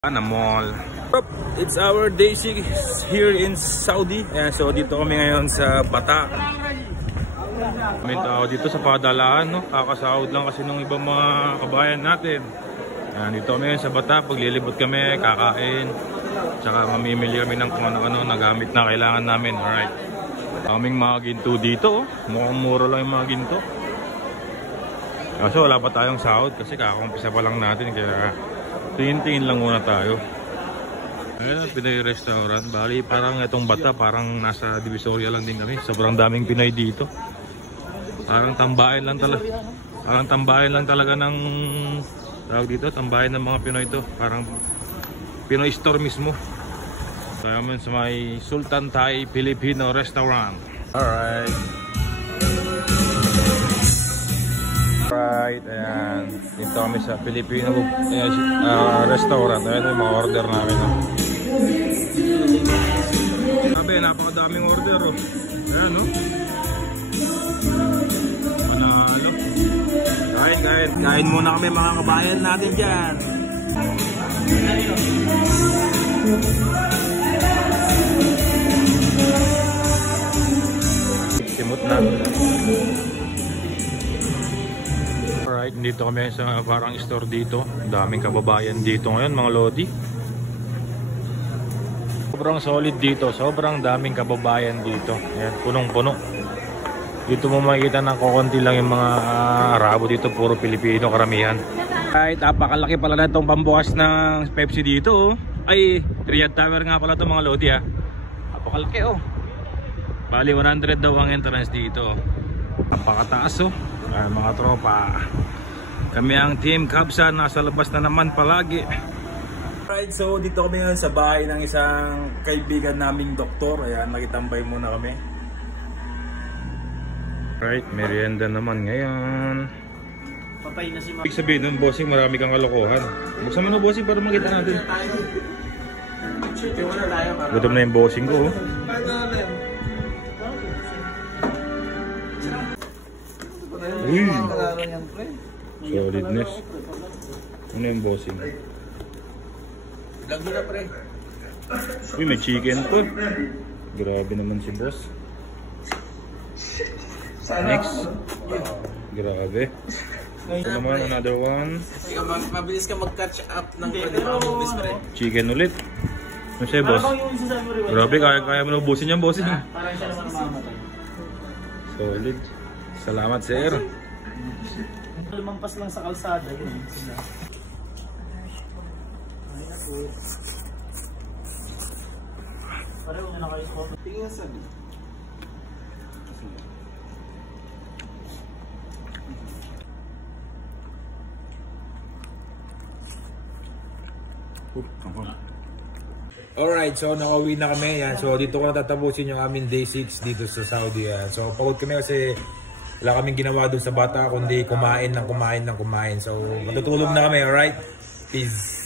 Mall. It's our day 6 here in Saudi. So dito kami ngayon sa Bata. May tao dito sa padalaan, no? Kakasahod lang kasi nung ibang mga kabayan natin. Dito kami ngayon sa Bata. Paglilibot kami, kakain. Tsaka mamimili kami ng kung ano-ano na gamit na kailangan namin. Alright. Kaming mga ginto dito. Mukhang mura lang yung mga ginto. Kaso wala pa tayong sahod kasi kakakumpisa pa lang natin. Kaya tingin-tingin lang muna tayo. Ayun ang Pinoy restaurant. Bali parang itong Bata, parang nasa Divisoria lang din kami. Sobrang daming Pinoy dito. Parang tambayan lang talaga. Parang tambayan lang talaga ng tawag dito, tambayan ng mga Pinoy to. Parang Pinoy store mismo. Kaya naman sa may Sultan Thai Filipino Restaurant. Alright. Right, ayan. Dito kami sa Filipino restaurant. Ayan yung mga order namin. Sabi, napakadaming order. Ayan, no? Manalo. Kain muna kami mga kabayan natin dyan. Simot na. Alright, dito kami sa parang store dito. Daming kababayan dito ngayon mga lodi. Sobrang solid dito. Sobrang daming kababayan dito. Ayan, punong-puno. Dito mo makikita na kukunti lang yung mga Arabo dito. Puro Pilipino karamihan. Alright, napakalaki pala na itong pambukas ng Pepsi dito. Ay, Riyadh Tower nga pala itong mga lodi ha. Napakalaki oh. Bali 100 daw ang entrance dito. Napakataas oh. Mga tropa, kami ang Team Kabsa, nasa labas na naman palagi. Alright, so dito kami ngayon sa bahay ng isang kaibigan naming doktor. Ayan, nakitambay muna kami. Alright, merienda naman ngayon. Papay na si Ibig sabihin nun, bossing, marami kang kalokohan. Buksan mo na, bossing, para makita natin. Gutom na yung bossing ko. Solidness. Ano yung bossing? Lagi na pre. Uy, may chicken to. Grabe naman si boss. Next. Grabe. Ito naman, another one. Mabilis ka mag-catch up ng mga movies pre. Chicken ulit. Ano siya, boss? Grabe, kaya mo na ubusin yan, bossing. Parang siya naman mamamatay. Solid. Salamat, sir. Lumampas lang sa kalsada yun sila. Pareho na kayo sa tingin sa sabi. Alright, so nakauwi na kami. Yan. So dito ko natatapusin yung aming day 6 dito sa Saudi. Yan. So pagod kami kasi wala kaming ginawa doon sa Bata kundi kumain ng kumain ng kumain. So matutulog na kami, alright? Peace.